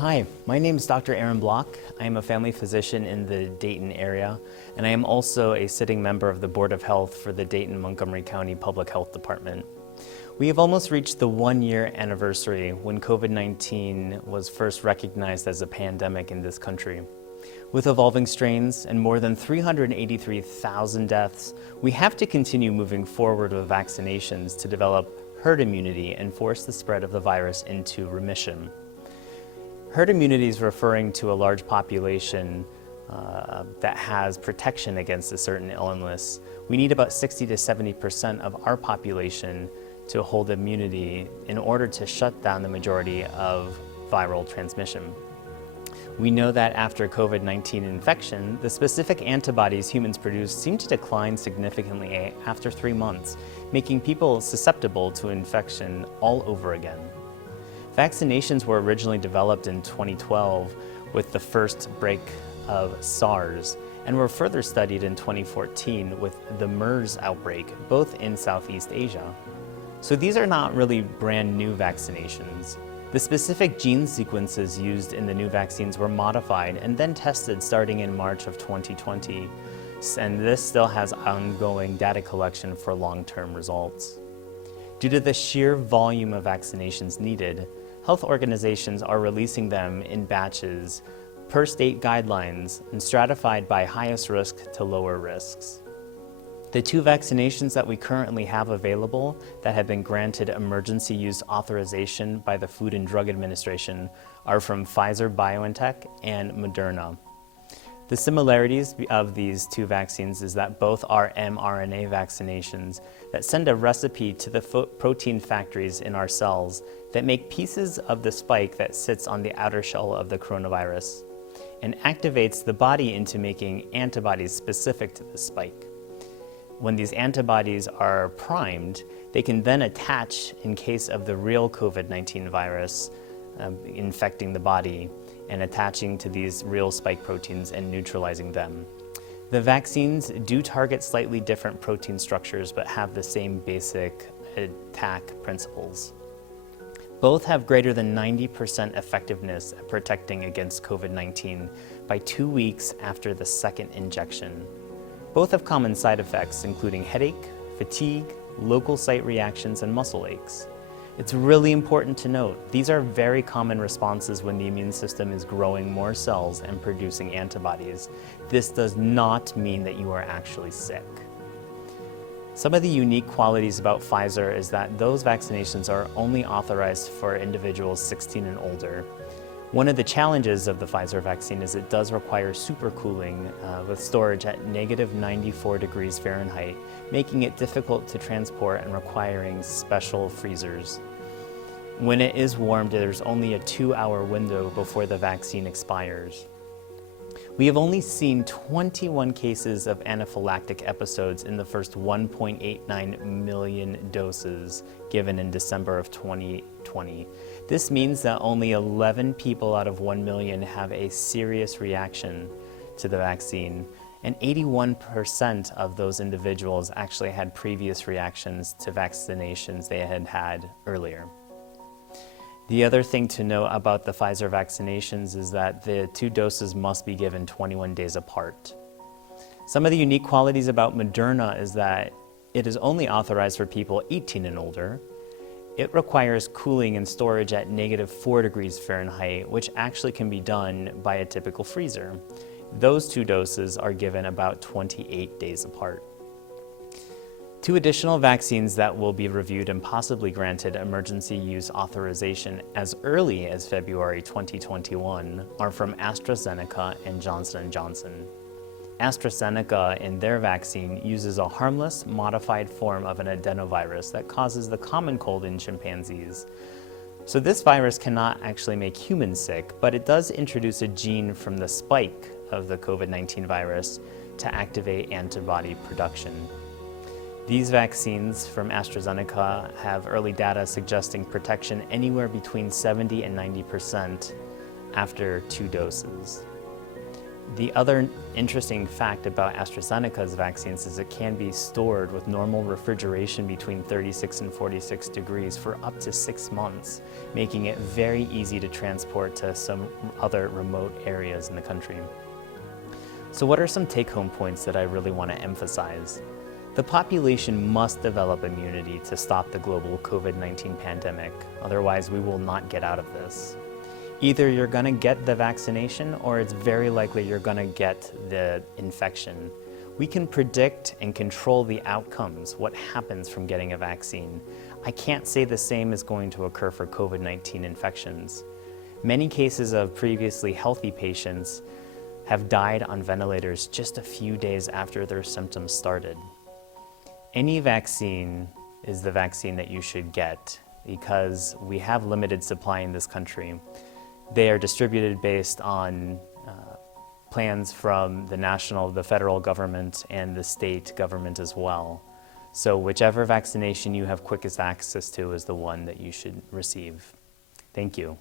Hi, my name is Dr. Aaron Block. I am a family physician in the Dayton area, and I am also a sitting member of the Board of Health for the Dayton-Montgomery County Public Health Department. We have almost reached the 1-year anniversary when COVID-19 was first recognized as a pandemic in this country. With evolving strains and more than 383,000 deaths, we have to continue moving forward with vaccinations to develop herd immunity and force the spread of the virus into remission. Herd immunity is referring to a large population that has protection against a certain illness. We need about 60 to 70% of our population to hold immunity in order to shut down the majority of viral transmission. We know that after COVID-19 infection, the specific antibodies humans produce seem to decline significantly after 3 months, making people susceptible to infection all over again. Vaccinations were originally developed in 2012 with the first break of SARS, and were further studied in 2014 with the MERS outbreak, both in Southeast Asia. So these are not really brand new vaccinations. The specific gene sequences used in the new vaccines were modified and then tested starting in March of 2020, and this still has ongoing data collection for long-term results. Due to the sheer volume of vaccinations needed, health organizations are releasing them in batches per state guidelines and stratified by highest risk to lower risks. The 2 vaccinations that we currently have available that have been granted emergency use authorization by the Food and Drug Administration are from Pfizer-BioNTech and Moderna. The similarities of these 2 vaccines is that both are mRNA vaccinations that send a recipe to the protein factories in our cells that make pieces of the spike that sits on the outer shell of the coronavirus and activates the body into making antibodies specific to the spike. When these antibodies are primed, they can then attach in case of the real COVID-19 virus infecting the body and attaching to these real spike proteins and neutralizing them. The vaccines do target slightly different protein structures but have the same basic attack principles. Both have greater than 90% effectiveness at protecting against COVID-19 by 2 weeks after the second injection. Both have common side effects, including headache, fatigue, local site reactions, and muscle aches. It's really important to note, these are very common responses when the immune system is growing more cells and producing antibodies. This does not mean that you are actually sick. Some of the unique qualities about Pfizer is that those vaccinations are only authorized for individuals 16 and older. One of the challenges of the Pfizer vaccine is it does require supercooling with storage at -94 degrees Fahrenheit, making it difficult to transport and requiring special freezers. When it is warmed, there's only a 2-hour window before the vaccine expires. We have only seen 21 cases of anaphylactic episodes in the first 1.89 million doses given in December of 2020. This means that only 11 people out of 1 million have a serious reaction to the vaccine, and 81% of those individuals actually had previous reactions to vaccinations they had had earlier. The other thing to note about the Pfizer vaccinations is that the 2 doses must be given 21 days apart. Some of the unique qualities about Moderna is that it is only authorized for people 18 and older. It requires cooling and storage at -4 degrees Fahrenheit, which actually can be done by a typical freezer. Those 2 doses are given about 28 days apart. 2 additional vaccines that will be reviewed and possibly granted emergency use authorization as early as February 2021 are from AstraZeneca and Johnson & Johnson. AstraZeneca in their vaccine uses a harmless, modified form of an adenovirus that causes the common cold in chimpanzees. So this virus cannot actually make humans sick, but it does introduce a gene from the spike of the COVID-19 virus to activate antibody production. These vaccines from AstraZeneca have early data suggesting protection anywhere between 70 and 90% after 2 doses. The other interesting fact about AstraZeneca's vaccines is it can be stored with normal refrigeration between 36 and 46 degrees for up to 6 months, making it very easy to transport to some other remote areas in the country. So what are some take-home points that I really want to emphasize? The population must develop immunity to stop the global COVID-19 pandemic, otherwise we will not get out of this. Either you're going to get the vaccination or it's very likely you're going to get the infection. We can predict and control the outcomes, what happens from getting a vaccine. I can't say the same is going to occur for COVID-19 infections. Many cases of previously healthy patients have died on ventilators just a few days after their symptoms started. Any vaccine is the vaccine that you should get because we have limited supply in this country. They are distributed based on plans from the federal government and the state government as well. So whichever vaccination you have quickest access to is the one that you should receive. Thank you.